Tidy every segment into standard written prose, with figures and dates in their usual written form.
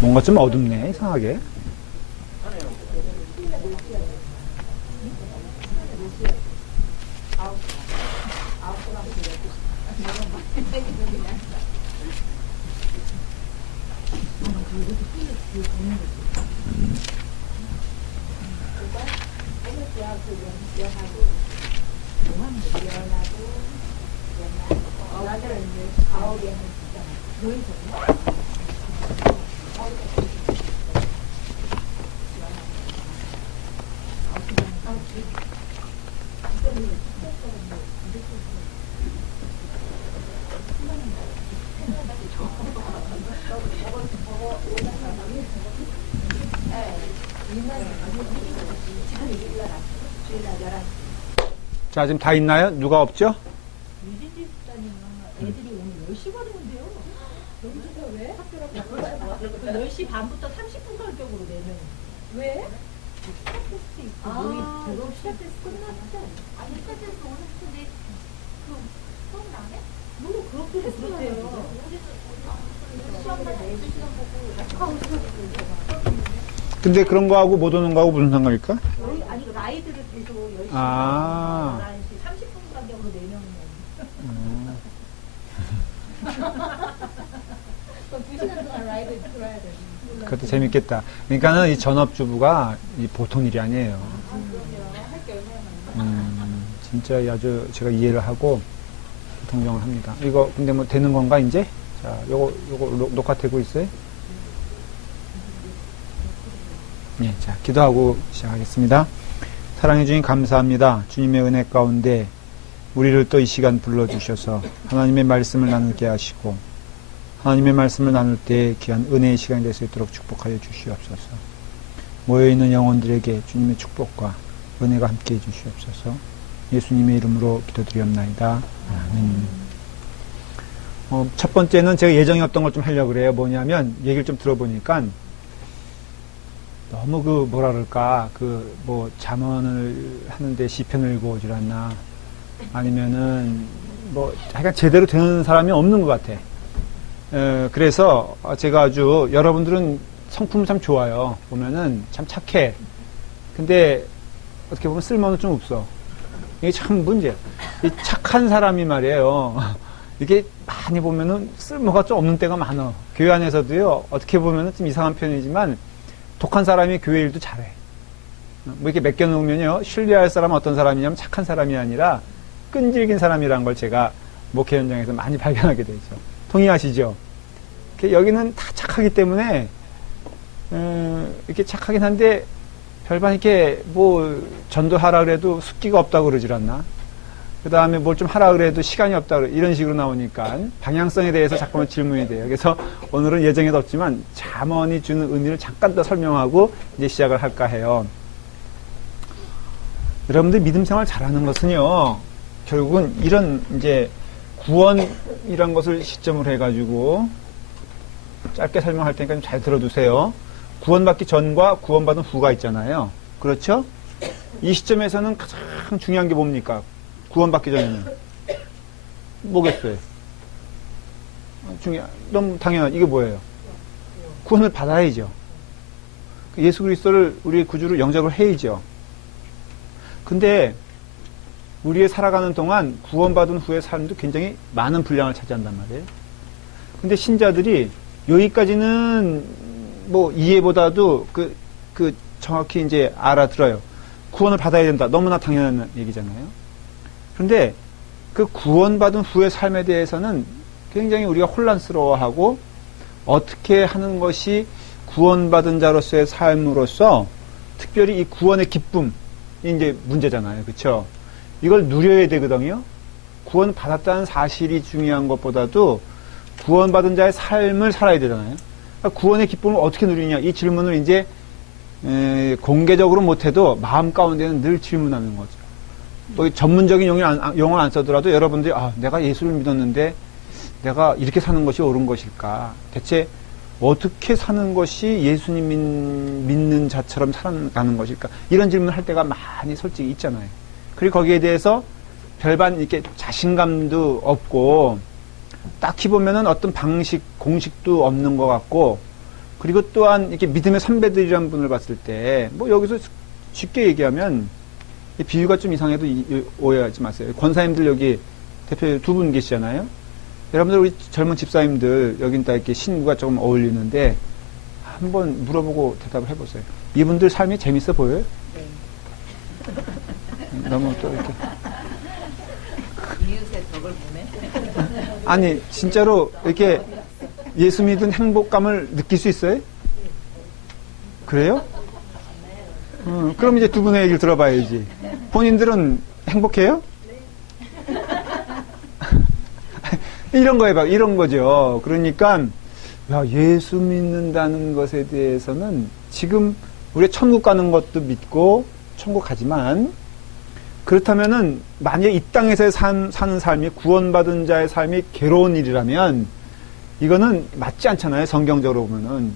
뭔가 좀 어둡네, 이상하게. 자, 지금 다 있나요? 누가 없죠? 유진지 집사님은 애들이 오늘 10시 받으면돼요. 너무 좋다. 왜? 학교라고 10시 반부터 30분 간격으로 내면. 왜? 시작테스트 있고 그거 시작테스트 끝났죠? 아니, 시작테스트 오늘 근데 그 수업을 안 해? 뭐 그렇게 그렇대요. 시험날 12시간 보고 근데 그런 거하고 못 오는 거하고 무슨 상관일까? 아니, 라이드를 계속 10시, 아. 11시, 30분 간격으로 내면. 그럼 2시간 동안 라이브 들어야 돼. 그것도 재밌겠다. 그러니까는 이 전업주부가 이 보통 일이 아니에요. 할게 얼마나 많은데. 진짜 아주 제가 이해를 하고 동정을 합니다. 이거 근데 뭐 되는 건가 이제? 자, 요거 녹화되고 있어요? 네, 자, 기도하고 시작하겠습니다. 사랑해 주님 감사합니다. 주님의 은혜 가운데 우리를 또 이 시간 불러주셔서 하나님의 말씀을 나누게 하시고 하나님의 말씀을 나눌 때 귀한 은혜의 시간이 될 수 있도록 축복하여 주시옵소서. 모여있는 영혼들에게 주님의 축복과 은혜가 함께 해 주시옵소서. 예수님의 이름으로 기도드리옵나이다. 아멘. 첫 번째는 제가 예정이 없던 걸 좀 하려고 그래요. 뭐냐면 얘기를 좀 들어보니까 너무 뭐라 그럴까, 잠언을 하는데 시편을 읽어오질 않나. 아니면은, 하여간 제대로 되는 사람이 없는 것 같아. 그래서 제가 아주, 여러분들은 성품 참 좋아요. 보면은 참 착해. 근데 어떻게 보면 쓸모는 좀 없어. 이게 참 문제야. 이 착한 사람이 말이에요. 이게 많이 보면은 쓸모가 좀 없는 때가 많아. 교회 안에서도요, 어떻게 보면은 좀 이상한 표현이지만, 독한 사람이 교회 일도 잘해. 이렇게 맡겨놓으면요, 신뢰할 사람은 어떤 사람이냐면 착한 사람이 아니라 끈질긴 사람이라는 걸 제가 목회 현장에서 많이 발견하게 되죠. 동의하시죠? 여기는 다 착하기 때문에, 이렇게 착하긴 한데, 별반 이렇게 전도하라 그래도 숫기가 없다고 그러질 않나? 그 다음에 뭘 좀 하라 그래도 시간이 없다 이런 식으로 나오니까 방향성에 대해서 자꾸만 질문이 돼요. 그래서 오늘은 예정에도 없지만 잠언이 주는 의미를 잠깐 더 설명하고 이제 시작을 할까 해요. 여러분들 믿음 생활 잘하는 것은요, 결국은 이런 이제 구원이란 것을 시점으로 해가지고 짧게 설명할 테니까 좀 잘 들어두세요. 구원받기 전과 구원받은 후가 있잖아요. 그렇죠? 이 시점에서는 가장 중요한 게 뭡니까? 구원받기 전에는 뭐겠어요? 너무 당연한 이게 뭐예요? 구원을 받아야죠. 예수 그리스도를 우리의 구주로 영접을 해야죠. 근데 우리의 살아가는 동안 구원받은 후의 삶도 굉장히 많은 분량을 차지한단 말이에요. 근데 신자들이 여기까지는 이해보다도 정확히 이제 알아들어요. 구원을 받아야 된다. 너무나 당연한 얘기잖아요. 그런데 그 구원받은 후의 삶에 대해서는 굉장히 우리가 혼란스러워하고 어떻게 하는 것이 구원받은 자로서의 삶으로서 특별히 이 구원의 기쁨이 이제 문제잖아요. 그렇죠? 이걸 누려야 되거든요. 구원 받았다는 사실이 중요한 것보다도 구원받은 자의 삶을 살아야 되잖아요. 그러니까 구원의 기쁨을 어떻게 누리냐 이 질문을 이제 공개적으로 못해도 마음 가운데는 늘 질문하는 거죠. 전문적인 용어를 안 써더라도 여러분들이 내가 예수를 믿었는데 내가 이렇게 사는 것이 옳은 것일까? 대체 어떻게 사는 것이 예수님 믿는 자처럼 살아가는 것일까? 이런 질문을 할 때가 많이 솔직히 있잖아요. 그리고 거기에 대해서 별반 이렇게 자신감도 없고 딱히 보면은 어떤 방식, 공식도 없는 것 같고, 그리고 또한 이렇게 믿음의 선배들이란 분을 봤을 때, 뭐 여기서 쉽게 얘기하면, 이 비유가 좀 이상해도 오해하지 마세요. 권사님들 여기 대표 두 분 계시잖아요. 여러분들 우리 젊은 집사님들 여긴 다 이렇게 신구가 조금 어울리는데 한번 물어보고 대답을 해보세요. 이분들 삶이 재밌어 보여요? 네. 너무 또 이렇게 이웃의 덕을 보네. 아니 진짜로 이렇게 예수 믿은 행복감을 느낄 수 있어요? 그래요? 그럼 이제 두 분의 얘기를 들어봐야지. 본인들은 행복해요? 이런 거에 봐, 이런 거죠. 그러니까 야, 예수 믿는다는 것에 대해서는 지금 우리 천국 가는 것도 믿고 천국 가지만 그렇다면은 만약에 이 땅에서 사는 삶이 구원받은 자의 삶이 괴로운 일이라면 이거는 맞지 않잖아요. 성경적으로 보면은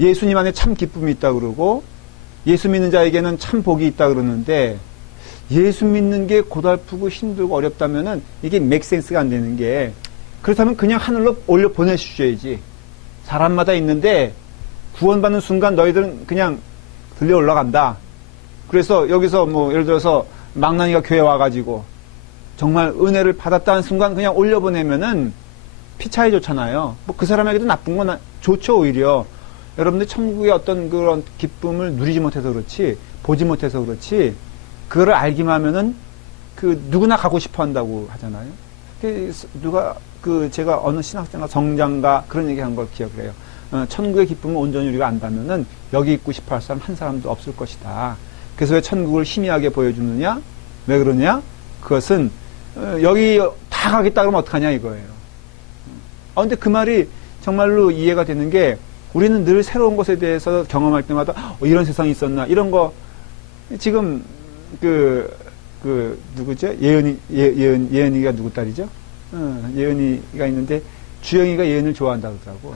예수님 안에 참 기쁨이 있다 그러고 예수 믿는 자에게는 참 복이 있다 그러는데 예수 믿는 게 고달프고 힘들고 어렵다면은 이게 맥센스가 안 되는 게 그렇다면 그냥 하늘로 올려 보내주셔야지. 사람마다 있는데 구원받는 순간 너희들은 그냥 들려 올라간다. 그래서 여기서 뭐 예를 들어서 망나니가 교회 와가지고 정말 은혜를 받았다는 순간 그냥 올려보내면은 피차이 좋잖아요. 뭐 그 사람에게도 나쁜 건 좋죠 오히려. 여러분들 천국의 어떤 그런 기쁨을 누리지 못해서 그렇지 보지 못해서 그렇지 그거를 알기만 하면은 그 누구나 가고 싶어 한다고 하잖아요. 누가 제가 어느 신학생가 성장가 그런 얘기 한 걸 기억을 해요. 천국의 기쁨을 온전히 우리가 안다면은 여기 있고 싶어 할 사람 한 사람도 없을 것이다. 그래서 왜 천국을 희미하게 보여주느냐? 왜 그러냐? 그것은 여기 다 가겠다 그러면 어떡하냐 이거예요. 근데 그 말이 정말로 이해가 되는 게 우리는 늘 새로운 것에 대해서 경험할 때마다 이런 세상이 있었나 이런 거 지금 누구죠? 예은이가 누구 딸이죠? 예은이가 있는데 주영이가 예은을 좋아한다 그러더라고.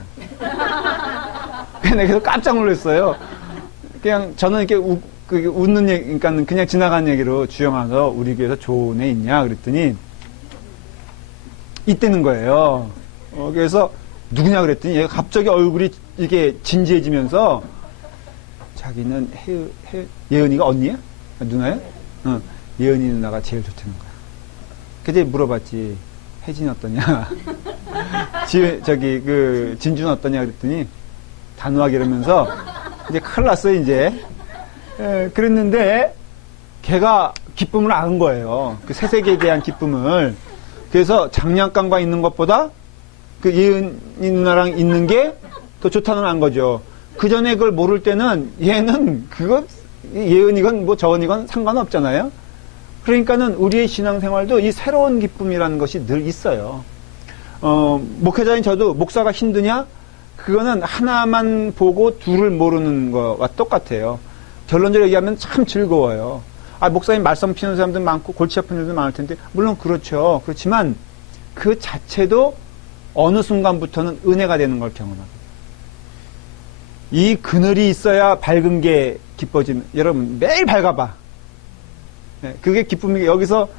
내가 깜짝 놀랐어요. 그냥 저는 이렇게 웃는 얘기, 그러니까 그냥 지나간 얘기로 주영아서 우리 교회에서 좋은 애 있냐 그랬더니 있다는 거예요. 그래서 누구냐 그랬더니 얘가 갑자기 얼굴이 이게 진지해지면서 자기는 예은이가 언니야? 누나야? 예은이 누나가 제일 좋다는 거야. 그래서 물어봤지. 혜진이 어떠냐? 진주는 어떠냐 그랬더니 단호하게 이러면서 이제 큰일 났어요 이제. 그랬는데 걔가 기쁨을 안 거예요. 그 새세계에 대한 기쁨을. 그래서 장난감과 있는 것보다 그 예은이 누나랑 있는 게 더 좋다는 안 거죠. 그 전에 그걸 모를 때는 얘는 예은이건 뭐 저은이건 상관없잖아요. 그러니까는 우리의 신앙생활도 이 새로운 기쁨이라는 것이 늘 있어요. 목회자인 저도 목사가 힘드냐? 그거는 하나만 보고 둘을 모르는 거와 똑같아요. 결론적으로 얘기하면 참 즐거워요. 목사님 말씀 피우는 사람들 많고 골치 아픈 일도 많을 텐데 물론 그렇죠. 그렇지만 그 자체도 어느 순간부터는 은혜가 되는 걸 경험합니다. 이 그늘이 있어야 밝은 게 기뻐지는. 여러분 매일 밝아봐. 그게 기쁨이. 여기서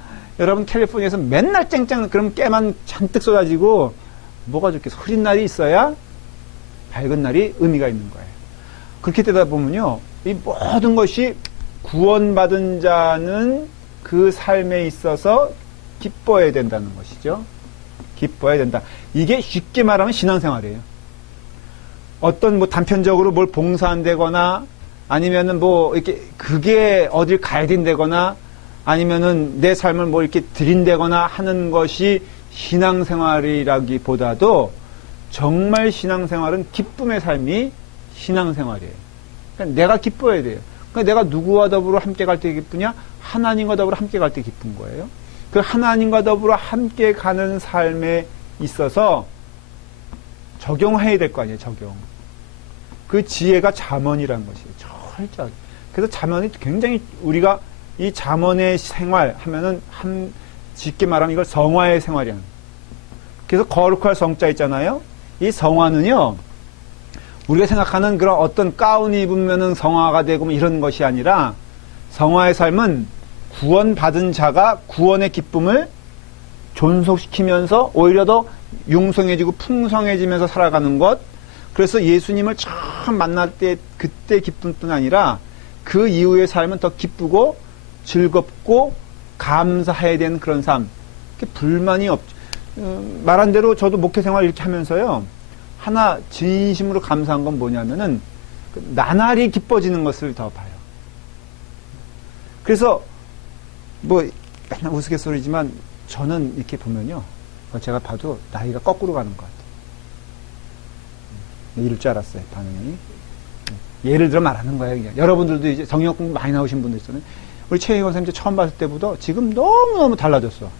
여러분 캘리포니아에서 맨날 쨍쨍 그럼 깨만 잔뜩 쏟아지고 뭐가 좋겠어. 흐린 날이 있어야 밝은 날이 의미가 있는 거예요. 그렇게 되다 보면요 이 모든 것이 구원받은 자는 그 삶에 있어서 기뻐해야 된다는 것이죠. 기뻐해야 된다. 이게 쉽게 말하면 신앙생활이에요. 어떤 뭐 단편적으로 뭘 봉사한다거나 아니면은 뭐 이렇게 그게 어딜 가야 된다거나 아니면은 내 삶을 뭐 이렇게 드린다거나 하는 것이 신앙생활이라기보다도 정말 신앙생활은 기쁨의 삶이 신앙생활이에요. 그러니까 내가 기뻐해야 돼요. 그러니까 내가 누구와 더불어 함께 갈 때 기쁘냐? 하나님과 더불어 함께 갈 때 기쁜 거예요. 그 하나님과 더불어 함께 가는 삶에 있어서 적용해야 될 거 아니에요, 적용. 그 지혜가 잠언이라는 것이에요. 철저하게. 그래서 잠언이 굉장히 우리가 이 잠언의 생활 하면은 쉽게 말하면 이걸 성화의 생활이라는 거예요. 그래서 거룩할 성자 있잖아요. 이 성화는요, 우리가 생각하는 그런 어떤 가운 입으면은 성화가 되고 뭐 이런 것이 아니라 성화의 삶은 구원받은 자가 구원의 기쁨을 존속시키면서 오히려 더 융성해지고 풍성해지면서 살아가는 것. 그래서 예수님을 처음 만날 때 그때 기쁜 뿐 아니라 그 이후의 삶은 더 기쁘고 즐겁고 감사해야 되는 그런 삶. 불만이 없죠. 말한 대로 저도 목회 생활 이렇게 하면서요. 하나 진심으로 감사한 건 뭐냐면은 나날이 기뻐지는 것을 더 봐요. 그래서 뭐 맨날 우스갯소리지만 저는 이렇게 보면요. 제가 봐도 나이가 거꾸로 가는 것 같아요. 이럴 줄 알았어요. 반응이. 예를 들어 말하는 거예요. 그냥. 여러분들도 이제 성경 공부 많이 나오신 분들 있잖아요. 우리 최혜경 선생님 처음 봤을 때보다 지금 너무너무 달라졌어.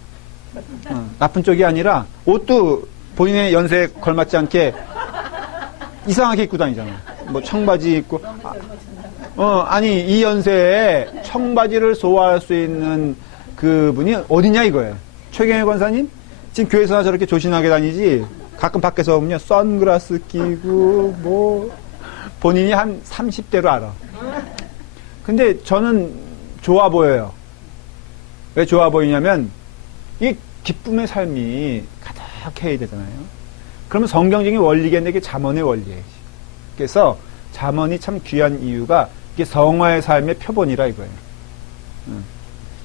나쁜 쪽이 아니라 옷도 본인의 연세에 걸맞지 않게 이상하게 입고 다니잖아. 뭐 청바지 입고 아니 이 연세에 청바지를 소화할 수 있는 그분이 어디냐 이거예요. 최경혜 권사님 지금 교회에서나 저렇게 조신하게 다니지 가끔 밖에서 보면 선글라스 끼고 뭐 본인이 한 30대로 알아. 근데 저는 좋아 보여요. 왜 좋아 보이냐면 이 기쁨의 삶이 가득해야 되잖아요. 그러면 성경적인 원리겠는데 이게 잠언의 원리예요. 그래서 잠언이 참 귀한 이유가 이게 성화의 삶의 표본이라 이거예요.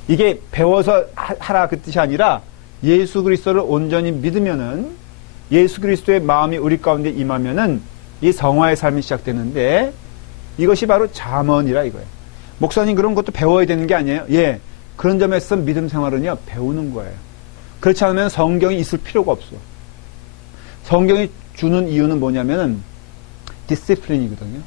이게 배워서 하라 그 뜻이 아니라 예수 그리스도를 온전히 믿으면은 예수 그리스도의 마음이 우리 가운데 임하면은 이 성화의 삶이 시작되는데 이것이 바로 잠언이라 이거예요. 목사님 그런 것도 배워야 되는 게 아니에요. 예. 그런 점에서 믿음 생활은요, 배우는 거예요. 그렇지 않으면 성경이 있을 필요가 없어. 성경이 주는 이유는 뭐냐면은 디시플린이거든요.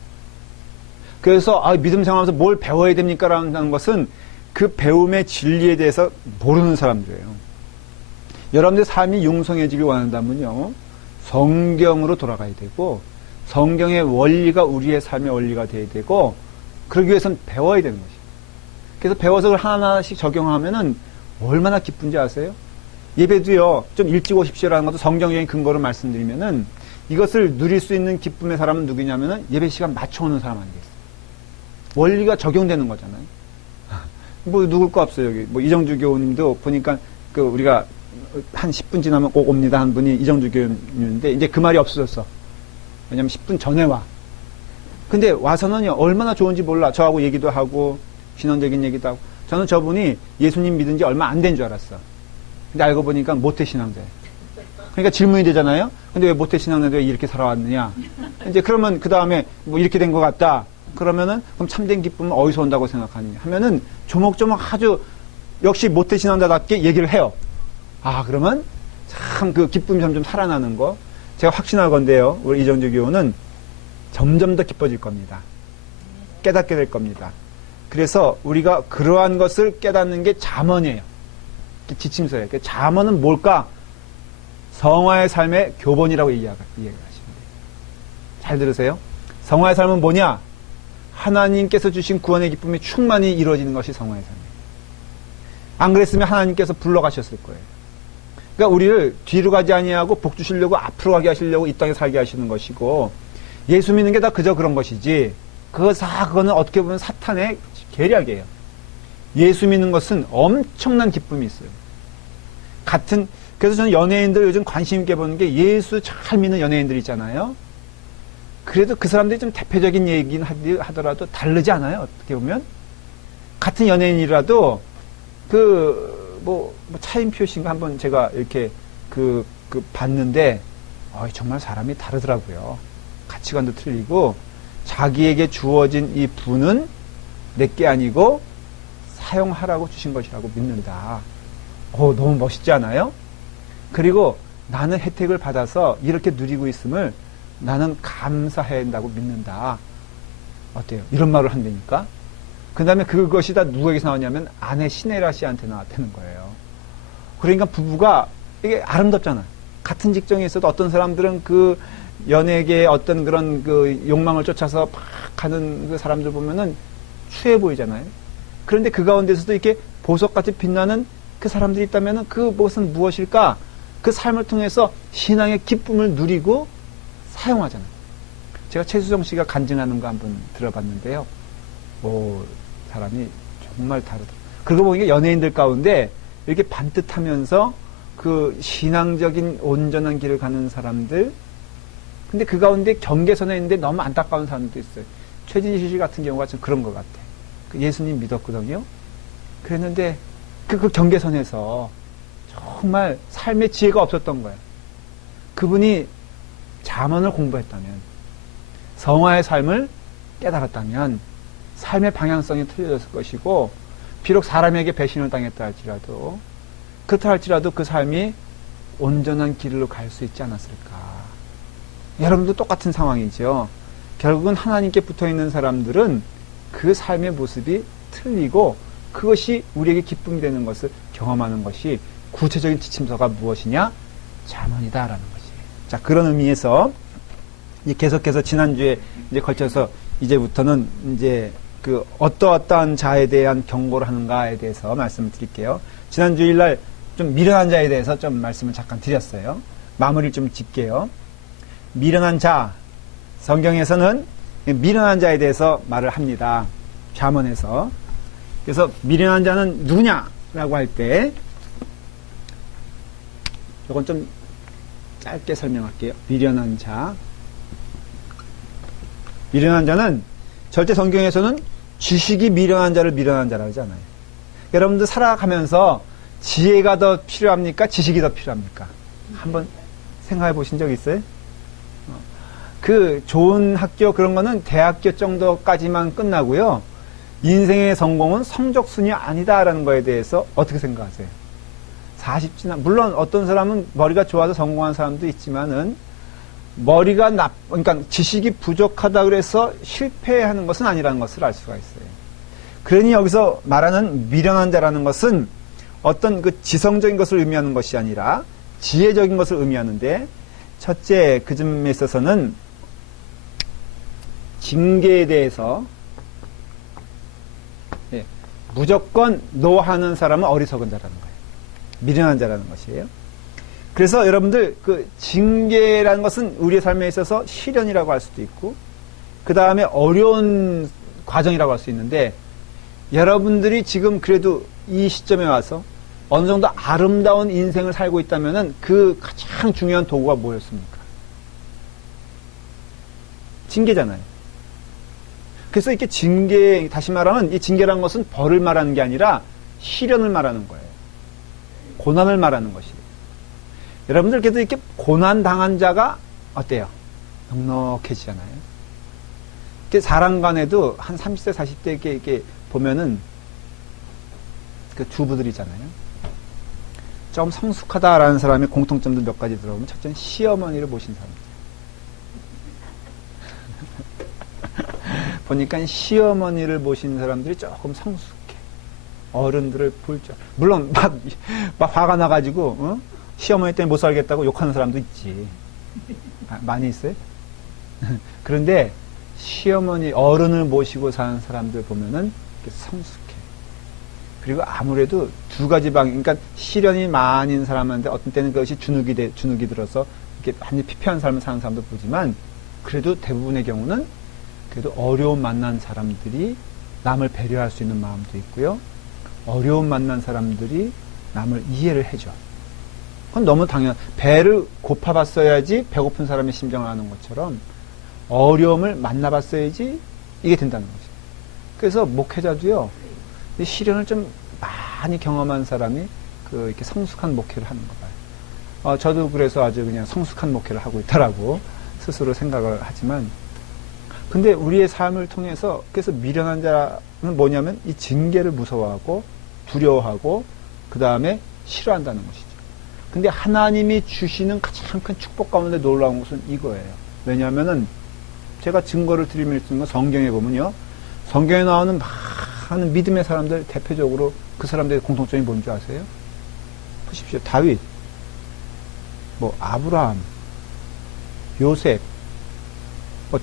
그래서 믿음 생활하면서 뭘 배워야 됩니까? 라는 것은 그 배움의 진리에 대해서 모르는 사람들이에요. 여러분들 삶이 융성해지길 원한다면요, 성경으로 돌아가야 되고 성경의 원리가 우리의 삶의 원리가 돼야 되고 그러기 위해서는 배워야 되는 것이에요. 그래서 배워서 그걸 하나하나씩 적용하면은 얼마나 기쁜지 아세요? 예배도요, 좀 일찍 오십시오라는 것도 성경적인 근거로 말씀드리면은 이것을 누릴 수 있는 기쁨의 사람은 누구냐면은 예배 시간 맞춰오는 사람 아니겠어요? 원리가 적용되는 거잖아요. 뭐 누굴 거 없어요, 여기. 뭐 이정주 교우님도 보니까 그 우리가 한 10분 지나면 꼭 옵니다 한 분이 이정주 교우님인데 이제 그 말이 없어졌어. 왜냐면 10분 전에 와. 근데 와서는요, 얼마나 좋은지 몰라. 저하고 얘기도 하고 신앙적인 얘기도 하고. 저는 저분이 예수님 믿은 지 얼마 안 된 줄 알았어. 근데 알고 보니까 모태신앙자예요. 그러니까 질문이 되잖아요. 근데 왜 모태신앙자인데 왜 이렇게 살아왔느냐? 이제 그러면 그 다음에 뭐 이렇게 된 것 같다. 그러면은 그럼 참된 기쁨은 어디서 온다고 생각하느냐? 하면은 조목조목 아주 역시 모태신앙자답게 얘기를 해요. 그러면 참 그 기쁨이 점점 살아나는 거. 제가 확신할 건데요. 우리 이정주 교우는 점점 더 기뻐질 겁니다. 깨닫게 될 겁니다. 그래서 우리가 그러한 것을 깨닫는 게 잠언이에요. 지침서예요. 잠언은 뭘까? 성화의 삶의 교본이라고 이해하시면 돼요. 잘 들으세요. 성화의 삶은 뭐냐? 하나님께서 주신 구원의 기쁨이 충만히 이루어지는 것이 성화의 삶이에요. 안 그랬으면 하나님께서 불러가셨을 거예요. 그러니까 우리를 뒤로 가지 아니하고 복 주시려고 앞으로 가게 하시려고 이 땅에 살게 하시는 것이고, 예수 믿는 게 다 그저 그런 것이지, 그거는 어떻게 보면 사탄의 계략이에요. 예수 믿는 것은 엄청난 기쁨이 있어요. 그래서 저는 연예인들 요즘 관심 있게 보는 게 예수 잘 믿는 연예인들 있잖아요. 그래도 그 사람들이 좀 대표적인 얘기긴 하더라도 다르지 않아요? 어떻게 보면. 같은 연예인이라도 차인표 씨인가 한번 제가 이렇게 봤는데, 정말 사람이 다르더라고요. 가치관도 틀리고, 자기에게 주어진 이 부는 내게 아니고 사용하라고 주신 것이라고 믿는다. 너무 멋있지 않아요? 그리고 나는 혜택을 받아서 이렇게 누리고 있음을 나는 감사해야 한다고 믿는다. 어때요? 이런 말을 한다니까? 그 다음에 그것이 다 누구에게서 나오냐면 아내 시네라 씨한테 나왔다는 거예요. 그러니까 부부가 이게 아름답잖아요. 같은 직종에 있어도 어떤 사람들은 그 연예계의 어떤 그런 그 욕망을 쫓아서 막 가는 그 사람들 보면은 추해 보이잖아요. 그런데 그 가운데서도 이렇게 보석같이 빛나는 그 사람들이 있다면은 그것은 무엇일까? 그 삶을 통해서 신앙의 기쁨을 누리고 사용하잖아요. 제가 최수정 씨가 간증하는 거 한번 들어봤는데요. 사람이 정말 다르다. 그러고 보니까 연예인들 가운데 이렇게 반듯하면서 그 신앙적인 온전한 길을 가는 사람들, 근데 그 가운데 경계선에 있는데 너무 안타까운 사람도 있어요. 최진실 씨 같은 경우가 좀 그런 것 같아. 그 예수님 믿었거든요. 그랬는데 그 경계선에서 정말 삶의 지혜가 없었던 거예요. 그분이 잠언을 공부했다면, 성화의 삶을 깨달았다면 삶의 방향성이 틀려졌을 것이고, 비록 사람에게 배신을 당했다 할지라도, 그렇다 할지라도 그 삶이 온전한 길로 갈 수 있지 않았을까. 여러분도 똑같은 상황이죠. 결국은 하나님께 붙어있는 사람들은 그 삶의 모습이 틀리고, 그것이 우리에게 기쁨이 되는 것을 경험하는 것이 구체적인 지침서가 무엇이냐? 잠언이다라는 것이. 자, 그런 의미에서 계속해서 지난주에 이제 걸쳐서 이제부터는 이제 그 어떠한 자에 대한 경고를 하는가에 대해서 말씀을 드릴게요. 지난 주일날 좀 미련한 자에 대해서 좀 말씀을 잠깐 드렸어요. 마무리를 좀 짓게요. 미련한 자, 성경에서는 미련한 자에 대해서 말을 합니다. 잠언에서. 그래서 미련한 자는 누구냐라고 할 때, 이건 좀 짧게 설명할게요. 미련한 자. 미련한 자는 절대 성경에서는 지식이 미련한 자를 미련한 자라고 하지 않아요. 여러분들 살아가면서 지혜가 더 필요합니까? 지식이 더 필요합니까? 한번 생각해 보신 적 있어요? 그 좋은 학교 그런 거는 대학교 정도까지만 끝나고요. 인생의 성공은 성적순이 아니다라는 거에 대해서 어떻게 생각하세요? 40지나 물론 어떤 사람은 머리가 좋아서 성공한 사람도 있지만은 머리가 그러니까 지식이 부족하다 그래서 실패하는 것은 아니라는 것을 알 수가 있어요. 그러니 여기서 말하는 미련한 자라는 것은 어떤 그 지성적인 것을 의미하는 것이 아니라 지혜적인 것을 의미하는데, 첫째 그 점에 있어서는 징계에 대해서 무조건 노하는 사람은 어리석은 자라는 거예요. 미련한 자라는 것이에요. 그래서 여러분들 그 징계라는 것은 우리의 삶에 있어서 시련이라고 할 수도 있고, 그 다음에 어려운 과정이라고 할 수 있는데, 여러분들이 지금 그래도 이 시점에 와서 어느 정도 아름다운 인생을 살고 있다면은 그 가장 중요한 도구가 뭐였습니까? 징계잖아요. 그래서 이렇게 징계, 다시 말하면 이 징계라는 것은 벌을 말하는 게 아니라 시련을 말하는 거예요. 고난을 말하는 것이에요. 여러분들께도 이렇게 고난 당한 자가 어때요? 넉넉해지잖아요. 이렇게 사람 간에도 한 30대, 40대 이렇게 보면은 그 주부들이잖아요. 좀 성숙하다라는 사람의 공통점도 몇 가지 들어보면, 첫째는 시어머니를 모신 사람들. 보니까 시어머니를 모신 사람들이 조금 성숙해. 어른들을 볼 줄. 물론 막 화가 나가지고 시어머니 때문에 못 살겠다고 욕하는 사람도 있지. 많이 있어요? 그런데 시어머니, 어른을 모시고 사는 사람들 보면은 성숙해. 그리고 아무래도 두 가지 그러니까 시련이 많은 사람한테 어떤 때는 그것이 주눅이 들어서 이렇게 완전히 피폐한 삶을 사는 사람도 보지만, 그래도 대부분의 경우는 그래도 어려움 만난 사람들이 남을 배려할 수 있는 마음도 있고요. 어려움 만난 사람들이 남을 이해를 해줘. 그건 너무 배를 고파봤어야지 배고픈 사람의 심정을 아는 것처럼 어려움을 만나봤어야지 이게 된다는 거죠. 그래서 목회자도요, 이 시련을 좀 많이 경험한 사람이 이렇게 성숙한 목회를 하는 거 봐요. 저도 그래서 아주 그냥 성숙한 목회를 하고 있다라고 스스로 생각을 하지만, 근데 우리의 삶을 통해서 그래서 미련한 자는 뭐냐면 이 징계를 무서워하고 두려워하고 그 다음에 싫어한다는 것이죠. 근데 하나님이 주시는 가장 큰 축복 가운데 놀라운 것은 이거예요. 왜냐하면은 제가 증거를 드리면 있는 건 성경에 보면요, 성경에 나오는 많은 믿음의 사람들, 대표적으로 그 사람들의 공통점이 뭔지 아세요? 보십시오. 다윗, 아브라함, 요셉,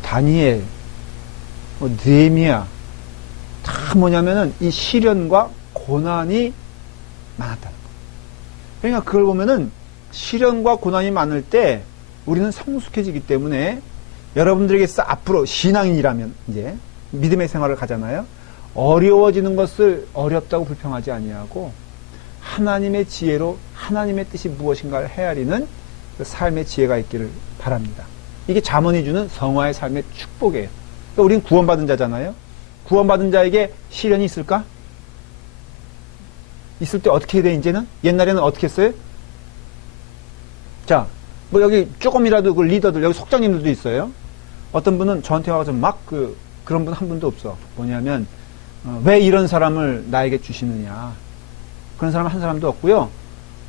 다니엘, 느헤미야, 다 뭐냐면은 이 시련과 고난이 많았다는 거예요. 그러니까 그걸 보면은 시련과 고난이 많을 때 우리는 성숙해지기 때문에, 여러분들에게서 앞으로 신앙인이라면 이제 믿음의 생활을 가잖아요. 어려워지는 것을 어렵다고 불평하지 아니하고 하나님의 지혜로 하나님의 뜻이 무엇인가를 헤아리는 그 삶의 지혜가 있기를 바랍니다. 이게 잠언이 주는 성화의 삶의 축복이에요. 그러니까 우린 구원받은 자잖아요. 구원받은 자에게 시련이 있을까? 있을 때 어떻게 해야 돼, 이제는? 옛날에는 어떻게 했어요? 자, 뭐 여기 조금이라도 그 리더들, 여기 속장님들도 있어요. 어떤 분은 저한테 와서 막 그런 분 한 분도 없어. 뭐냐면, 왜 이런 사람을 나에게 주시느냐. 그런 사람 한 사람도 없고요.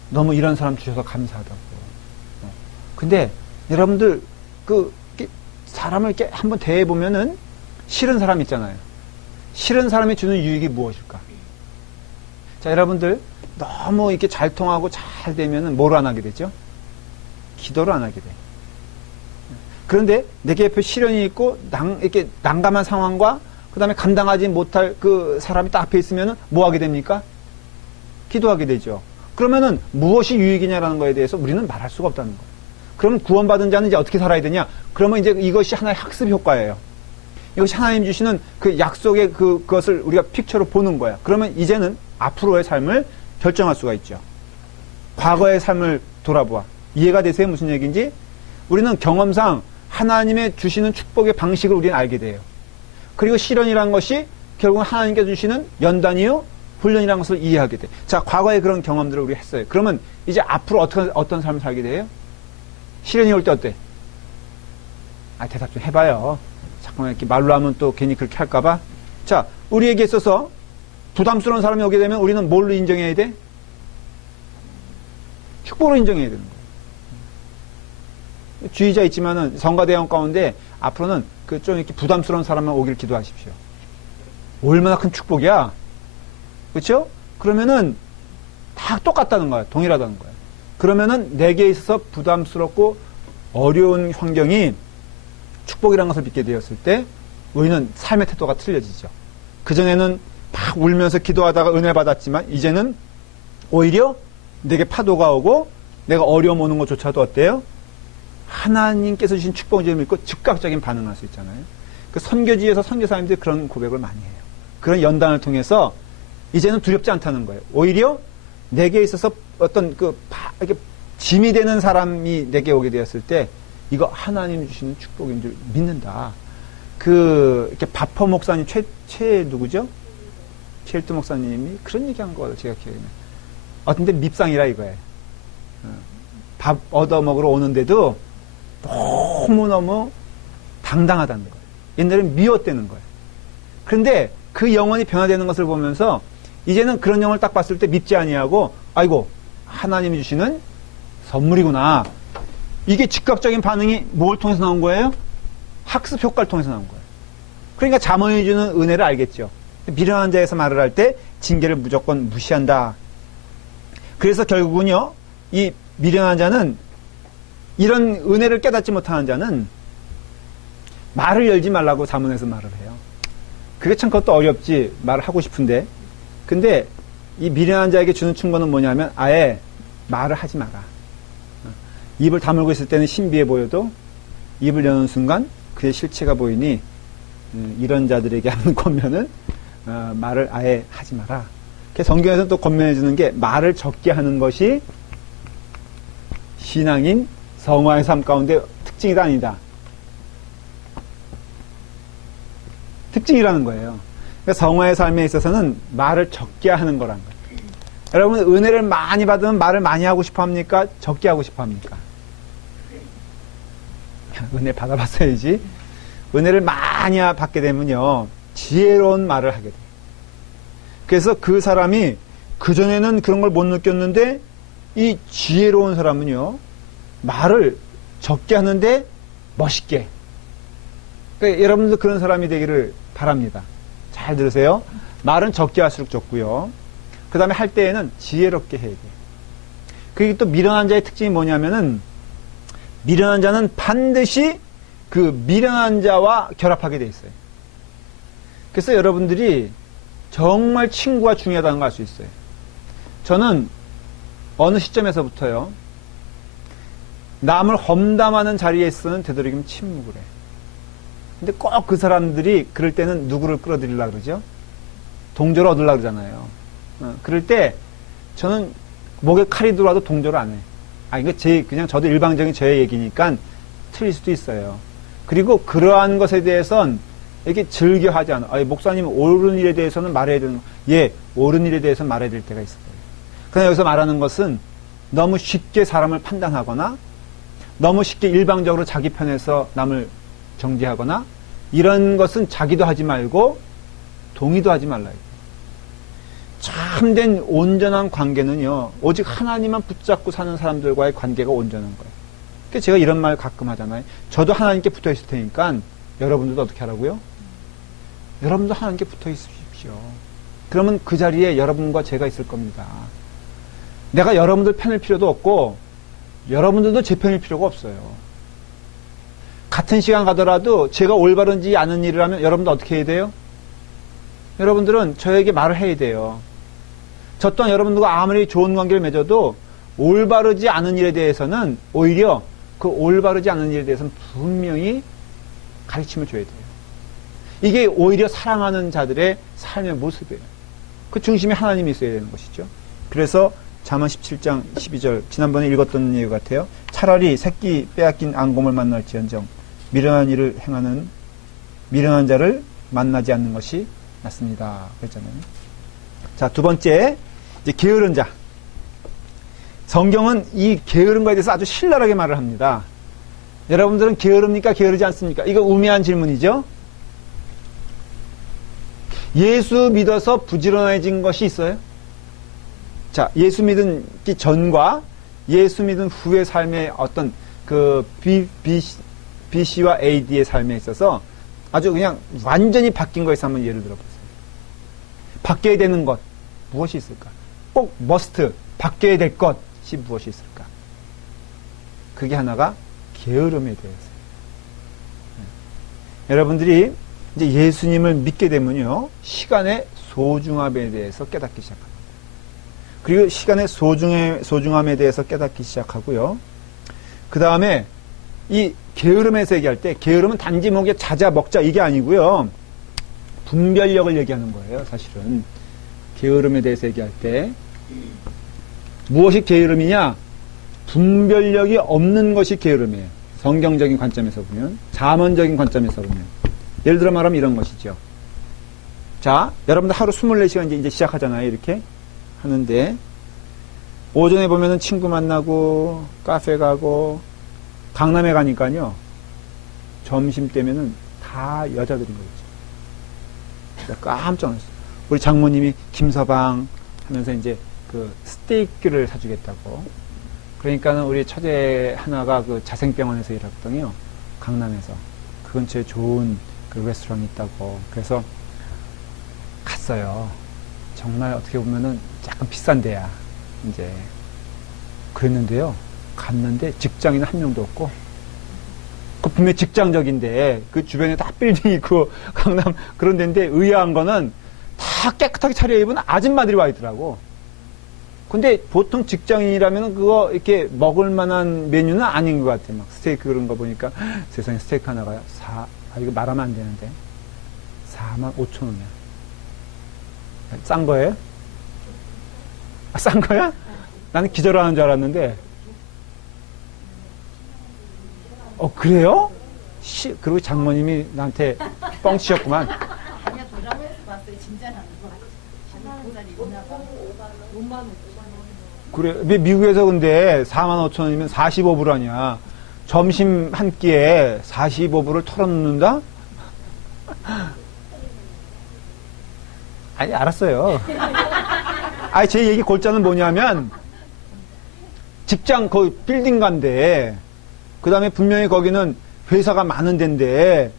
너무 이런 사람 주셔서 감사하다고. 근데 여러분들, 사람을 이렇게 한번 대해보면은 싫은 사람 있잖아요. 싫은 사람이 주는 유익이 무엇일까? 자, 여러분들, 너무 이렇게 잘 통하고 잘 되면은 뭘 안 하게 되죠? 기도를 안 하게 돼. 그런데 내게 옆에 시련이 있고 이렇게 난감한 상황과 그 다음에 감당하지 못할 그 사람이 딱 앞에 있으면 뭐 하게 됩니까? 기도하게 되죠. 그러면은 무엇이 유익이냐라는 거에 대해서 우리는 말할 수가 없다는 거예요. 그럼 구원받은 자는 이제 어떻게 살아야 되냐? 그러면 이제 이것이 하나의 학습 효과예요. 이것이 하나님 주시는 그 약속의 그것을 우리가 픽처로 보는 거야. 그러면 이제는 앞으로의 삶을 결정할 수가 있죠. 과거의 삶을 돌아보아. 이해가 되세요? 무슨 얘기인지? 우리는 경험상 하나님의 주시는 축복의 방식을 우리는 알게 돼요. 그리고 시련이라는 것이 결국은 하나님께 주시는 연단이요, 훈련이라는 것을 이해하게 돼. 자, 과거에 그런 경험들을 우리 했어요. 그러면 이제 앞으로 어떤 삶을 살게 돼요? 시련이 올 때 어때? 대답 좀 해봐요. 잠깐만 이렇게 말로 하면 또 괜히 그렇게 할까봐. 자, 우리에게 있어서 부담스러운 사람이 오게 되면 우리는 뭘로 인정해야 돼? 축복으로 인정해야 되는 거예요. 주의자 있지만은 성가대원 가운데 앞으로는 좀 이렇게 부담스러운 사람만 오길 기도하십시오. 얼마나 큰 축복이야. 그렇죠? 그러면은 다 똑같다는 거예요. 동일하다는 거예요. 그러면은 내게 있어서 부담스럽고 어려운 환경이 축복이라는 것을 믿게 되었을 때 우리는 삶의 태도가 틀려지죠. 그전에는 막 울면서 기도하다가 은혜 받았지만 이제는 오히려 내게 파도가 오고 내가 어려움 오는 것조차도 어때요? 하나님께서 주신 축복을 믿고 즉각적인 반응을 할 수 있잖아요. 그 선교지에서 선교사님들이 그런 고백을 많이 해요. 그런 연단을 통해서 이제는 두렵지 않다는 거예요. 오히려 내게 있어서 어떤 이렇게 짐이 되는 사람이 내게 오게 되었을 때 이거 하나님 주시는 축복인 줄 믿는다. 이렇게 바퍼 목사님 누구죠? 최일두 목사님이 그런 얘기한 거 제가 기억이 나요. 어떤데 밉상이라 이거예요. 밥 얻어먹으러 오는데도 너무너무 당당하다는 거예요. 옛날엔 미웠다는 거예요. 그런데 그 영혼이 변화되는 것을 보면서 이제는 그런 영혼을 딱 봤을 때 밉지 아니하고 아이고 하나님이 주시는 선물이구나. 이게 즉각적인 반응이 뭘 통해서 나온 거예요? 학습 효과를 통해서 나온 거예요. 그러니까 잠언이 주는 은혜를 알겠죠. 미련한 자에서 말을 할 때 징계를 무조건 무시한다. 그래서 결국은요, 이 미련한 자는 이런 은혜를 깨닫지 못하는 자는 말을 열지 말라고 잠언에서 말을 해요. 그게 참 그것도 어렵지. 말을 하고 싶은데. 근데 이 미련한 자에게 주는 충고는 뭐냐면 아예 말을 하지 마라. 입을 다물고 있을 때는 신비해 보여도 입을 여는 순간 그의 실체가 보이니 이런 자들에게 하는 권면은 말을 아예 하지 마라. 성경에서는 또 권면해 주는 게 말을 적게 하는 것이 신앙인 성화의 삶 가운데 특징이다 아니다. 특징이라는 거예요. 그러니까 성화의 삶에 있어서는 말을 적게 하는 거란 거예요. 여러분 은혜를 많이 받으면 말을 많이 하고 싶어 합니까? 적게 하고 싶어 합니까? 은혜 받아봤어야지. 은혜를 많이 받게 되면요 지혜로운 말을 하게 돼요. 그래서 그 사람이 그전에는 그런 걸 못 느꼈는데 이 지혜로운 사람은요 말을 적게 하는데 멋있게. 그러니까 여러분도 그런 사람이 되기를 바랍니다. 잘 들으세요. 말은 적게 할수록 좋고요. 그 다음에 할 때에는 지혜롭게 해야 돼요. 그리고 또 미련한 자의 특징이 뭐냐면은 미련한 자는 반드시 그 미련한 자와 결합하게 돼 있어요. 그래서 여러분들이 정말 친구가 중요하다는 걸 알 수 있어요. 저는 어느 시점에서부터요 남을 험담하는 자리에 있어서는 되도록이면 침묵을 해. 근데 꼭 그 사람들이 그럴 때는 누구를 끌어들이려고 그러죠? 동조를 얻으려고 그러잖아요. 그럴 때 저는 목에 칼이 들어와도 동조를 안 해요. 이거 그냥 저도 일방적인 저의 얘기니까 틀릴 수도 있어요. 그리고 그러한 것에 대해서는 이렇게 즐겨하지 않아. 목사님 옳은 일에 대해서는 말해야 되는 거. 예, 옳은 일에 대해서는 말해야 될 때가 있을 거예요. 그러나 여기서 말하는 것은 너무 쉽게 사람을 판단하거나 너무 쉽게 일방적으로 자기 편에서 남을 정죄하거나 이런 것은 자기도 하지 말고 동의도 하지 말라. 참된 온전한 관계는요, 오직 하나님만 붙잡고 사는 사람들과의 관계가 온전한 거예요. 그러니까 제가 이런 말 가끔 하잖아요. 저도 하나님께 붙어 있을 테니까 여러분들도 어떻게 하라고요? 여러분도 하나님께 붙어 있으십시오. 그러면 그 자리에 여러분과 제가 있을 겁니다. 내가 여러분들 편일 필요도 없고 여러분들도 제 편일 필요가 없어요. 같은 시간 가더라도 제가 올바른지 않은 일을 하면 여러분도 어떻게 해야 돼요? 여러분들은 저에게 말을 해야 돼요. 저 또한 여러분들과 아무리 좋은 관계를 맺어도 올바르지 않은 일에 대해서는 오히려 그 올바르지 않은 일에 대해서는 분명히 가르침을 줘야 돼요. 이게 오히려 사랑하는 자들의 삶의 모습이에요. 그 중심에 하나님이 있어야 되는 것이죠. 그래서 잠언 17장 12절 지난번에 읽었던 내용 같아요. 차라리 새끼 빼앗긴 앙곰을 만날지언정 미련한 자를 만나지 않는 것이 낫습니다. 그랬잖아요. 자, 두 번째, 이제 게으른 자. 성경은 이 게으른 거에 대해서 아주 신랄하게 말을 합니다. 여러분들은 게으릅니까? 게으르지 않습니까? 이거 우매한 질문이죠? 예수 믿어서 부지런해진 것이 있어요? 자, 예수 믿기 전과 예수 믿은 후의 삶의 어떤 그 BC와 AD의 삶에 있어서 아주 그냥 완전히 바뀐 거에서 한번 예를 들어보세요. 바뀌어야 되는 것, 무엇이 있을까? 꼭 머스트, 바뀌어야 될 것이 무엇이 있을까? 그게 하나가 게으름에 대해서. 여러분들이 이제 예수님을 믿게 되면요, 시간의 소중함에 대해서 깨닫기 시작합니다. 그리고 시간의 소중함에 대해서 깨닫기 시작하고요. 그 다음에 이 게으름에서 얘기할 때, 게으름은 단지 목에 자자 먹자 이게 아니고요. 분별력을 얘기하는 거예요, 사실은. 게으름에 대해서 얘기할 때. 무엇이 게으름이냐? 분별력이 없는 것이 게으름이에요. 성경적인 관점에서 보면, 잠언적인 관점에서 보면. 예를 들어 말하면 이런 것이죠. 자, 여러분들 하루 24시간 이제 시작하잖아요, 이렇게. 하는데, 오전에 보면은 친구 만나고, 카페 가고, 강남에 가니까요, 점심 때면은 다 여자들인 거죠. 깜짝 놀랐어요. 우리 장모님이 김서방 하면서 이제 그 스테이크를 사주겠다고. 그러니까는 우리 처제 하나가 그 자생병원에서 일하거든요. 강남에서. 그 근처에 좋은 그 레스토랑이 있다고. 그래서 갔어요. 정말 어떻게 보면은 약간 비싼 데야. 이제. 그랬는데요. 갔는데 직장인 한 명도 없고, 그 분명히 직장적인데, 그 주변에 다 빌딩 있고, 강남 그런 데인데, 의아한 거는 다 깨끗하게 차려입은 아줌마들이 와 있더라고. 근데 보통 직장인이라면 그거 이렇게 먹을 만한 메뉴는 아닌 것 같아. 막 스테이크 그런 거 보니까, 세상에 스테이크 하나가요? 이거 말하면 안 되는데. 45,000원이야. 싼 거예요? 싼 거야? 나는 기절하는 줄 알았는데. 그래요? 그리고 장모님이 나한테 뻥치셨구만. 아니야, 드라마에서 봤어요. 진짜는 아니고. 그래, 미국에서 근데 45,000원이면 45불 아니야. 점심 한 끼에 45불을 털어놓는다? 아니, 알았어요. 아니, 제 얘기 골자는 뭐냐면, 직장, 거기 빌딩 간데, 그 다음에 분명히 거기는 회사가 많은 데인데,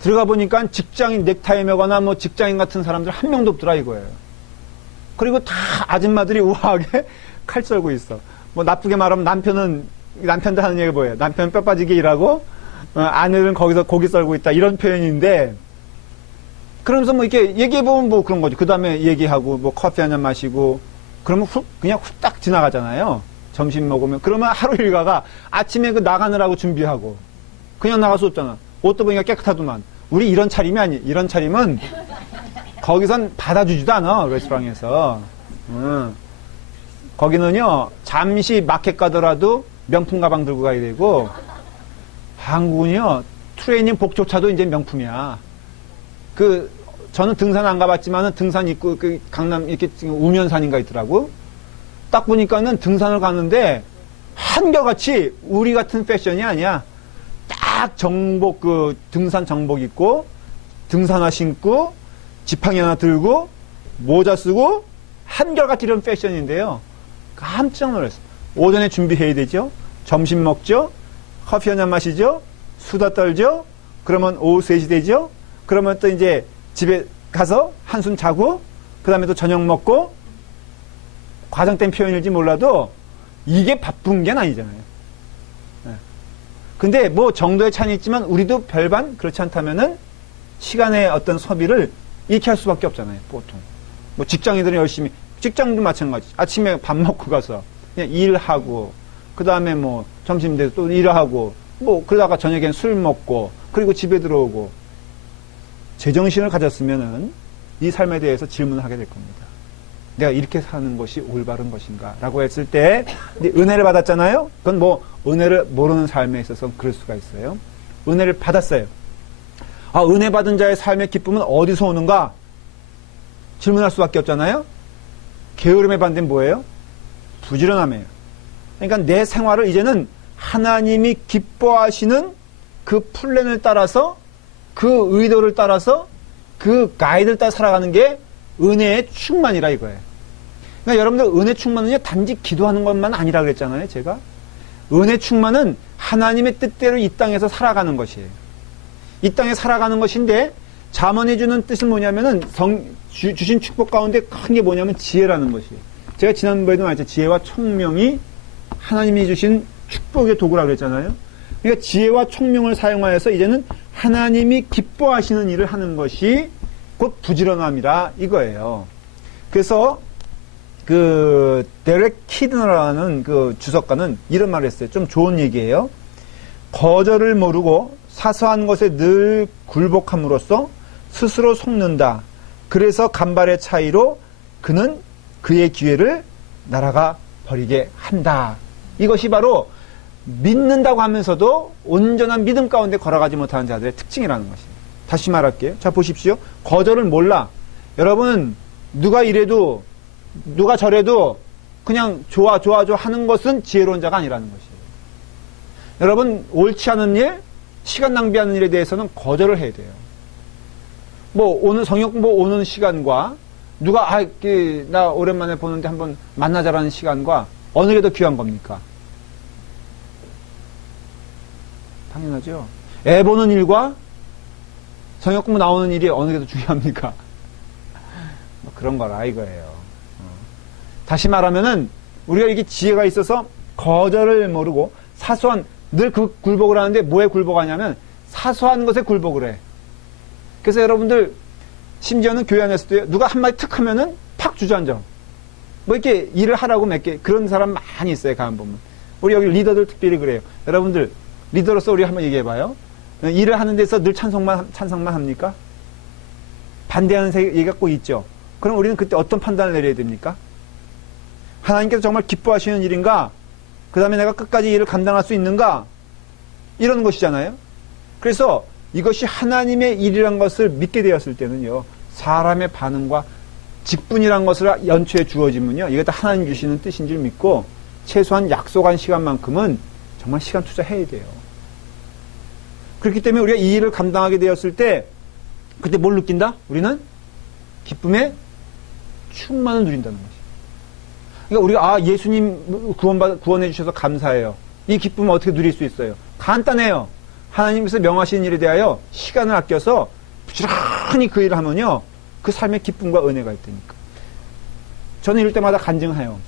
들어가 보니까 직장인 넥타이 매거나 뭐 직장인 같은 사람들 한 명도 없더라 이거예요. 그리고 다 아줌마들이 우아하게 칼 썰고 있어. 뭐 나쁘게 말하면 남편도 하는 얘기 뭐예요? 남편은 뼈 빠지게 일하고, 아내는 거기서 고기 썰고 있다. 이런 표현인데, 그러면서 뭐 이렇게 얘기해보면 뭐 그런 거죠. 그 다음에 얘기하고 뭐 커피 한잔 마시고, 그러면 그냥 후딱 지나가잖아요. 점심 먹으면. 그러면 하루 일과가 아침에 그 나가느라고 준비하고, 그냥 나갈 수 없잖아. 옷도 보니까 깨끗하더만. 우리 이런 차림이 아니, 이런 차림은 거기선 받아주지도 않아, 레스토랑에서. 거기는요, 잠시 마켓 가더라도 명품 가방 들고 가야 되고, 한국은요, 트레이닝 복조차도 이제 명품이야. 저는 등산 안 가봤지만은 등산 있고, 강남, 이렇게 우면산인가 있더라고. 딱 보니까는 등산을 가는데, 한결같이 우리 같은 패션이 아니야. 딱 정복, 등산 정복 입고, 등산화 신고, 지팡이 하나 들고, 모자 쓰고, 한결같이 이런 패션인데요. 깜짝 놀랐어요. 오전에 준비해야 되죠? 점심 먹죠? 커피 한잔 마시죠? 수다 떨죠? 그러면 오후 3시 되죠? 그러면 또 이제 집에 가서 한숨 자고, 그 다음에 또 저녁 먹고, 과장된 표현일지 몰라도, 이게 바쁜 게 아니잖아요. 네. 근데 뭐 정도의 차이는 있지만, 우리도 별반 그렇지 않다면은, 시간의 어떤 소비를 이렇게 할 수밖에 없잖아요, 보통. 뭐 직장인들은 열심히, 직장도 마찬가지. 아침에 밥 먹고 가서 그냥 일하고, 그 다음에 뭐 점심 돼서 또 일하고, 뭐 그러다가 저녁엔 술 먹고, 그리고 집에 들어오고. 제정신을 가졌으면은 이 삶에 대해서 질문을 하게 될 겁니다. 내가 이렇게 사는 것이 올바른 것인가? 라고 했을 때, 은혜를 받았잖아요? 그건 뭐, 은혜를 모르는 삶에 있어서 그럴 수가 있어요. 은혜를 받았어요. 아, 은혜 받은 자의 삶의 기쁨은 어디서 오는가? 질문할 수밖에 없잖아요? 게으름의 반대는 뭐예요? 부지런함이에요. 그러니까 내 생활을 이제는 하나님이 기뻐하시는 그 플랜을 따라서, 그 의도를 따라서, 그 가이드를 따라 살아가는 게 은혜의 충만이라 이거예요. 그러니까 여러분들 은혜 충만은요, 단지 기도하는 것만 아니라 그랬잖아요, 제가. 은혜 충만은 하나님의 뜻대로 이 땅에서 살아가는 것이에요. 이 땅에 살아가는 것인데, 잠언이 주는 뜻은 뭐냐면은, 주신 축복 가운데 큰 게 뭐냐면 지혜라는 것이에요. 제가 지난번에도 말했죠. 지혜와 총명이 하나님이 주신 축복의 도구라고 그랬잖아요. 그러니까 지혜와 총명을 사용하여서 이제는 하나님이 기뻐하시는 일을 하는 것이 곧 부지런함이라 이거예요. 그래서 데렉 키드너라는 주석가는 이런 말을 했어요. 좀 좋은 얘기예요. 거절을 모르고 사소한 것에 늘 굴복함으로써 스스로 속는다. 그래서 간발의 차이로 그는 그의 기회를 날아가 버리게 한다. 이것이 바로 믿는다고 하면서도 온전한 믿음 가운데 걸어가지 못하는 자들의 특징이라는 것이에요. 다시 말할게요. 자, 보십시오. 거절을 몰라. 여러분, 누가 이래도, 누가 저래도 그냥 좋아 하는 것은 지혜로운 자가 아니라는 것이에요. 여러분, 옳지 않은 일, 시간 낭비하는 일에 대해서는 거절을 해야 돼요. 뭐, 오늘 성역 공부 오는 시간과 누가, 나 오랜만에 보는데 한번 만나자라는 시간과 어느 게 더 귀한 겁니까? 당연하죠. 애 보는 일과 성역 공부 나오는 일이 어느 게 더 중요합니까? 뭐 그런 거라 이거예요. 다시 말하면은 우리가 이게 지혜가 있어서 거절을 모르고 사소한 늘 그 굴복을 하는데 뭐에 굴복하냐면 사소한 것에 굴복을 해. 그래서 여러분들 심지어는 교회 안에서도 누가 한마디 툭 하면은 팍 주저앉아. 뭐 이렇게 일을 하라고 몇 개 그런 사람 많이 있어요. 가만 보면. 우리 여기 리더들 특별히 그래요. 여러분들 리더로서 우리 한번 얘기해봐요. 일을 하는 데서 늘 찬성만 합니까? 반대하는 얘기가 꼭 있죠. 그럼 우리는 그때 어떤 판단을 내려야 됩니까? 하나님께서 정말 기뻐하시는 일인가? 그 다음에 내가 끝까지 일을 감당할 수 있는가? 이런 것이잖아요. 그래서 이것이 하나님의 일이란 것을 믿게 되었을 때는요, 사람의 반응과 직분이란 것을 연초에 주어지면요, 이게 다 하나님 주시는 뜻인 줄 믿고, 최소한 약속한 시간만큼은 정말 시간 투자해야 돼요. 그렇기 때문에 우리가 이 일을 감당하게 되었을 때, 그때 뭘 느낀다? 우리는 기쁨의 충만을 누린다는 것이에요. 그러니까 우리가 예수님 구원해 주셔서 감사해요. 이 기쁨을 어떻게 누릴 수 있어요? 간단해요. 하나님께서 명하신 일에 대하여 시간을 아껴서 부지런히 그 일을 하면요, 그 삶의 기쁨과 은혜가 있다니까. 저는 이럴 때마다 간증해요.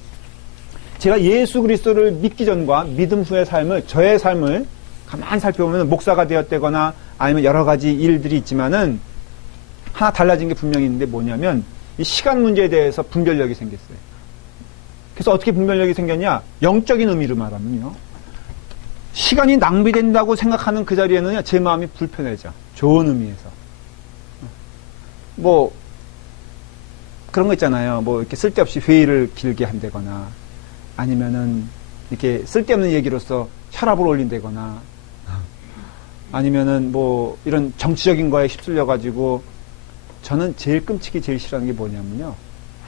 제가 예수 그리스도를 믿기 전과 믿음 후의 삶을, 저의 삶을 가만히 살펴보면 목사가 되었다거나 아니면 여러 가지 일들이 있지만은 하나 달라진 게 분명히 있는데 뭐냐면 이 시간 문제에 대해서 분별력이 생겼어요. 그래서 어떻게 분별력이 생겼냐? 영적인 의미로 말하면요, 시간이 낭비된다고 생각하는 그 자리에는요, 제 마음이 불편해져. 좋은 의미에서. 뭐 그런 거 있잖아요. 뭐 이렇게 쓸데없이 회의를 길게 한다거나 아니면은 이렇게 쓸데없는 얘기로서 혈압을 올린다거나 아니면은 뭐 이런 정치적인 거에 휩쓸려 가지고 저는 제일 끔찍이 제일 싫어하는 게 뭐냐면요.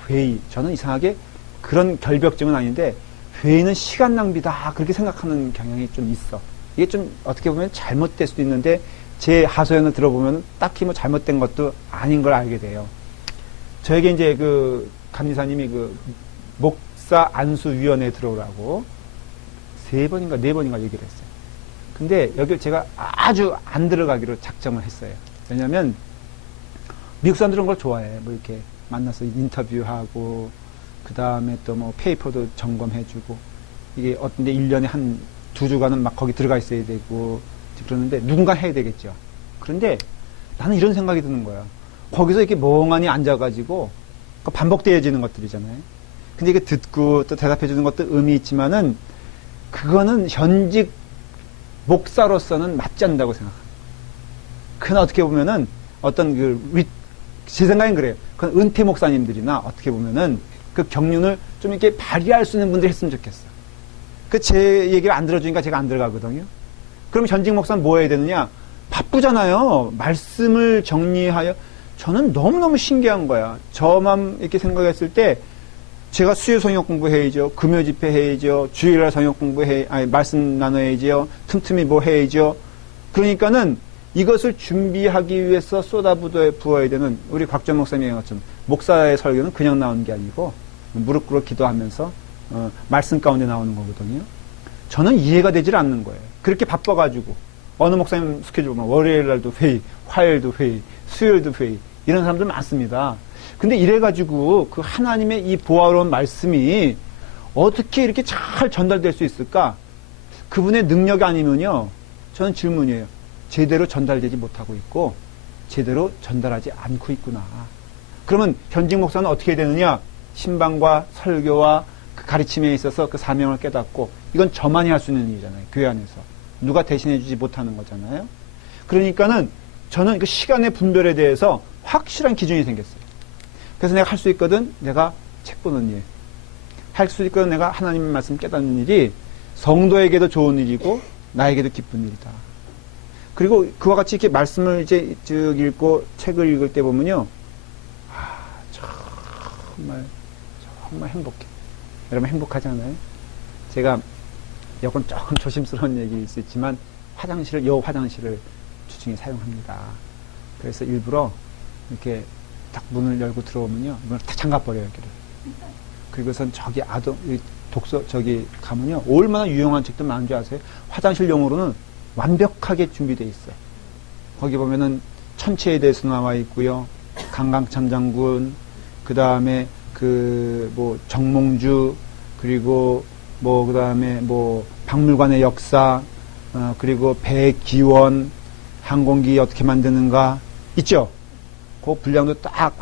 회의. 저는 이상하게 그런 결벽증은 아닌데 회의는 시간 낭비다. 그렇게 생각하는 경향이 좀 있어. 이게 좀 어떻게 보면 잘못될 수도 있는데 제 하소연을 들어보면 딱히 뭐 잘못된 것도 아닌 걸 알게 돼요. 저에게 이제 그 감리사님이 그 목사 안수위원회에 들어오라고 3번인가 4번인가 얘기를 했어요. 근데 여기 제가 아주 안 들어가기로 작정을 했어요. 왜냐면 미국 사람들은 그걸 좋아해. 뭐 이렇게 만나서 인터뷰하고 그 다음에 또 뭐 페이퍼도 점검해주고 이게 어떤데 1년에 한 2주간은 막 거기 들어가 있어야 되고 그러는데 누군가 해야 되겠죠. 그런데 나는 이런 생각이 드는 거야. 거기서 이렇게 멍하니 앉아가지고 반복되어지는 것들이잖아요. 근데 이게 듣고 또 대답해주는 것도 의미 있지만은 그거는 현직 목사로서는 맞지 않는다고 생각합니다. 그건 어떻게 보면은 어떤 제 생각엔 그래요. 그건 은퇴 목사님들이나 어떻게 보면은 그 경륜을 좀 이렇게 발휘할 수 있는 분들이 했으면 좋겠어. 제 얘기를 안 들어주니까 제가 안 들어가거든요. 그럼 현직 목사는 뭐 해야 되느냐? 바쁘잖아요. 말씀을 정리하여. 저는 너무너무 신기한 거야. 저만 이렇게 생각했을 때 제가 수요 성역 공부해야죠. 금요 집회 해야죠. 주일날 성역 말씀 나눠야죠. 틈틈이 뭐 해야죠. 그러니까는 이것을 준비하기 위해서 쏟아부어야 되는 우리 곽전 목사님의 것처럼 목사의 설교는 그냥 나오는 게 아니고 무릎 꿇어 기도하면서 말씀 가운데 나오는 거거든요. 저는 이해가 되질 않는 거예요. 그렇게 바빠가지고 어느 목사님 스케줄 보면 월요일 날도 회의, 화요일도 회의, 수요일도 회의 이런 사람들 많습니다. 근데 이래가지고 그 하나님의 이 보화로운 말씀이 어떻게 이렇게 잘 전달될 수 있을까? 그분의 능력이 아니면요. 저는 질문이에요. 제대로 전달되지 못하고 있고 제대로 전달하지 않고 있구나. 그러면 현직 목사는 어떻게 해야 되느냐? 신방과 설교와 그 가르침에 있어서 그 사명을 깨닫고 이건 저만이 할 수 있는 일이잖아요. 교회 안에서. 누가 대신해 주지 못하는 거잖아요. 그러니까는 저는 그 시간의 분별에 대해서 확실한 기준이 생겼어요. 그래서 내가 할 수 있거든. 내가 책 보는 일. 할 수 있거든. 내가 하나님의 말씀 깨닫는 일이 성도에게도 좋은 일이고 나에게도 기쁜 일이다. 그리고 그와 같이 이렇게 말씀을 이제 쭉 읽고 책을 읽을 때 보면요. 정말 행복해. 여러분 행복하지 않아요? 제가 이건 조금 조심스러운 얘기일 수 있지만 요 화장실을 주중에 사용합니다. 그래서 일부러 이렇게 딱 문을 열고 들어오면요. 문을 다 잠가버려요, 여기를. 그리고선 저기 독서, 저기 가면요. 얼마나 유용한 책도 많은 줄 아세요? 화장실용으로는 완벽하게 준비되어 있어요. 거기 보면은 천체에 대해서 나와 있고요. 강강찬 장군, 그 다음에 정몽주, 그리고 그 다음에 박물관의 역사, 그리고 배 기원, 항공기 어떻게 만드는가, 있죠? 그 분량도 딱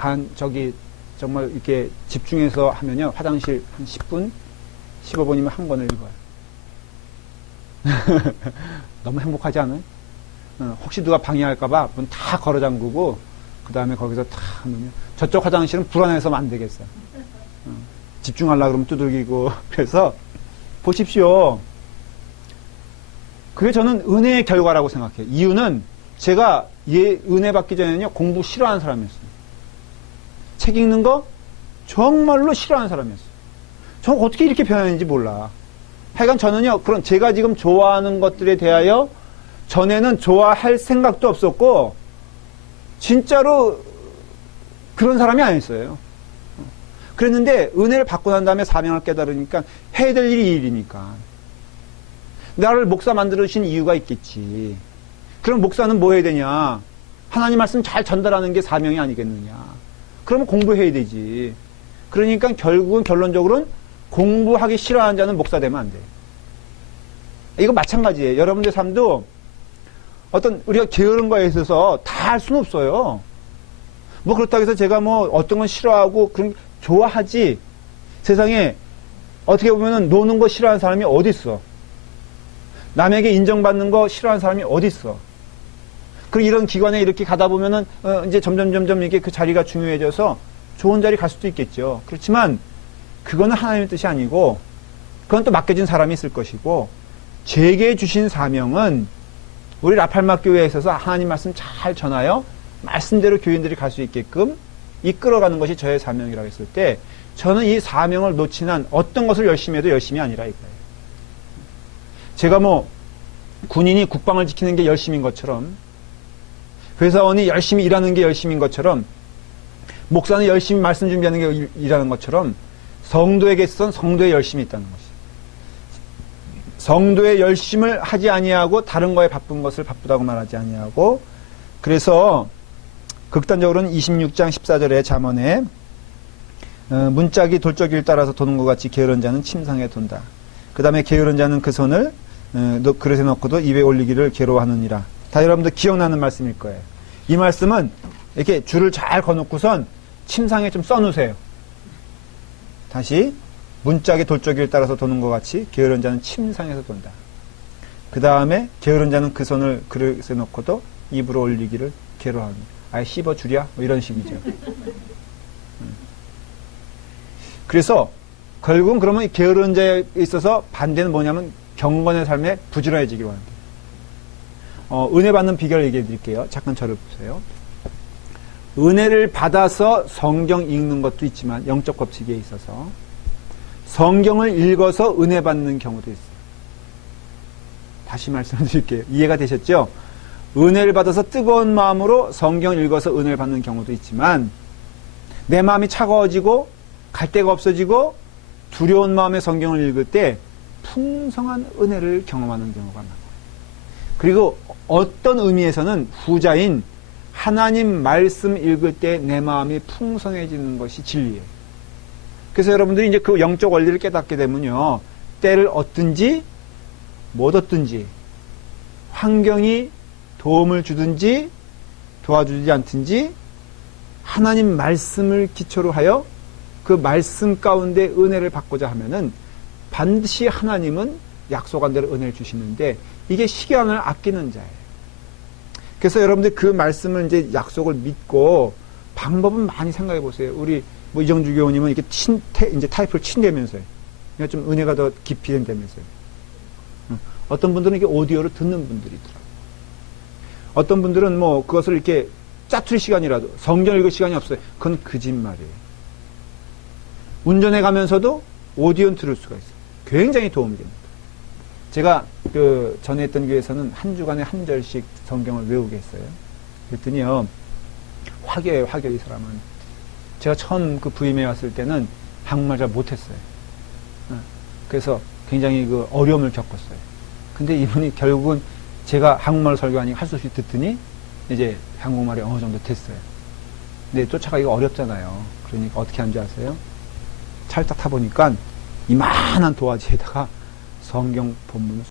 정말 이렇게 집중해서 하면요. 화장실 한 10분, 15분이면 한 권을 읽어요. 너무 행복하지 않아요? 혹시 누가 방해할까봐 문 다 걸어 잠그고, 그 다음에 거기서 다 하면요. 저쪽 화장실은 불안해서 안 되겠어요. 집중하려고 그러면 두들기고. 그래서, 보십시오. 그게 저는 은혜의 결과라고 생각해요. 이유는 제가 은혜 받기 전에는요, 공부 싫어하는 사람이었어요. 책 읽는 거 정말로 싫어하는 사람이었어요. 저는 어떻게 이렇게 변했는지 몰라. 하여간 저는요, 제가 지금 좋아하는 것들에 대하여 전에는 좋아할 생각도 없었고, 진짜로 그런 사람이 아니었어요. 그랬는데, 은혜를 받고 난 다음에 사명을 깨달으니까, 해야 될 일이 이 일이니까. 나를 목사 만들어주신 이유가 있겠지. 그럼 목사는 뭐 해야 되냐? 하나님 말씀 잘 전달하는 게 사명이 아니겠느냐? 그러면 공부해야 되지. 그러니까 결국은 결론적으로는 공부하기 싫어하는 자는 목사 되면 안 돼. 이거 마찬가지예요. 여러분들 삶도 우리가 게으른 거에 있어서 다 할 수는 없어요. 그렇다고 해서 제가 어떤 건 싫어하고 그런 좋아하지. 세상에 어떻게 보면은 노는 거 싫어하는 사람이 어디 있어? 남에게 인정받는 거 싫어하는 사람이 어디 있어? 그리고 이런 기관에 이렇게 가다 보면은 이제 점점 이렇게 그 자리가 중요해져서 좋은 자리 갈 수도 있겠죠. 그렇지만 그거는 하나님의 뜻이 아니고 그건 또 맡겨진 사람이 있을 것이고, 제게 주신 사명은 우리 라팔마 교회에 있어서 하나님 말씀 잘 전하여 말씀대로 교인들이 갈 수 있게끔 이끌어가는 것이 저의 사명이라고 했을 때, 저는 이 사명을 놓친 한 어떤 것을 열심히 해도 열심이 아니라 이거예요. 제가 뭐 군인이 국방을 지키는 게 열심인 것처럼, 회사원이 열심히 일하는 게 열심인 것처럼, 목사는 열심히 말씀 준비하는 게 일하는 것처럼, 성도에게 있어서는 성도의 열심이 있다는 것이. 성도의 열심을 하지 아니하고 다른 거에 바쁜 것을 바쁘다고 말하지 아니하고, 그래서 극단적으로는 26장 14절의 잠언에 문짝이 돌적이를 따라서 도는 것 같이 게으른 자는 침상에 돈다. 그 다음에 게으른 자는 그 손을 그릇에 넣고도 입에 올리기를 괴로워하느니라. 다 여러분들 기억나는 말씀일 거예요. 이 말씀은 이렇게 줄을 잘 거놓고선 침상에 좀 써놓으세요. 다시 문짝이 돌적이를 따라서 도는 것 같이 게으른 자는 침상에서 돈다. 그 다음에 게으른 자는 그 손을 그릇에 넣고도 입으로 올리기를 괴로워하느니라. 아예 씹어 주랴? 뭐 이런 식이죠. 그래서 결국은 그러면 게으른 자에 있어서 반대는 뭐냐면 경건의 삶에 부지런해지기로 하는 거예요. 은혜 받는 비결을 얘기해 드릴게요. 잠깐 저를 보세요. 은혜를 받아서 성경 읽는 것도 있지만 영적 법칙에 있어서 성경을 읽어서 은혜 받는 경우도 있어요. 다시 말씀을 드릴게요. 이해가 되셨죠? 은혜를 받아서 뜨거운 마음으로 성경을 읽어서 은혜를 받는 경우도 있지만 내 마음이 차가워지고 갈 데가 없어지고 두려운 마음에 성경을 읽을 때 풍성한 은혜를 경험하는 경우가 많아요. 그리고 어떤 의미에서는 후자인 하나님 말씀 읽을 때 내 마음이 풍성해지는 것이 진리예요. 그래서 여러분들이 이제 그 영적 원리를 깨닫게 되면요, 때를 얻든지 못 얻든지, 환경이 도움을 주든지 도와주지 않든지, 하나님 말씀을 기초로 하여 그 말씀 가운데 은혜를 받고자 하면은 반드시 하나님은 약속한 대로 은혜를 주시는데, 이게 시간을 아끼는 자예요. 그래서 여러분들 그 말씀을 이제 약속을 믿고 방법은 많이 생각해 보세요. 우리 뭐 이정주 교우님은 이렇게 이제 타이프를 친다면서요. 그러니까 좀 은혜가 더 깊이 된다면서요. 어떤 분들은 이게 오디오로 듣는 분들이더라고요. 어떤 분들은 뭐 그것을 이렇게 짜투리 시간이라도 성경 읽을 시간이 없어요. 그건 거짓말이에요. 운전해 가면서도 오디오는 들을 수가 있어요. 굉장히 도움이 됩니다. 제가 그 전에 했던 교회에서는 한 주간에 한 절씩 성경을 외우게 했어요. 그랬더니요, 화교예요, 화교. 이 사람은. 제가 처음 그 부임해 왔을 때는 한국말 잘 못했어요. 그래서 굉장히 그 어려움을 겪었어요. 근데 이분이 결국은 제가 한국말 설교하니까 할 수 없이 듣더니 이제 한국말이 어느 정도 됐어요. 근데 쫓아가기가 어렵잖아요. 그러니까 어떻게 하는지 아세요? 차를 딱 타보니까 이만한 도화지에다가 성경 본문을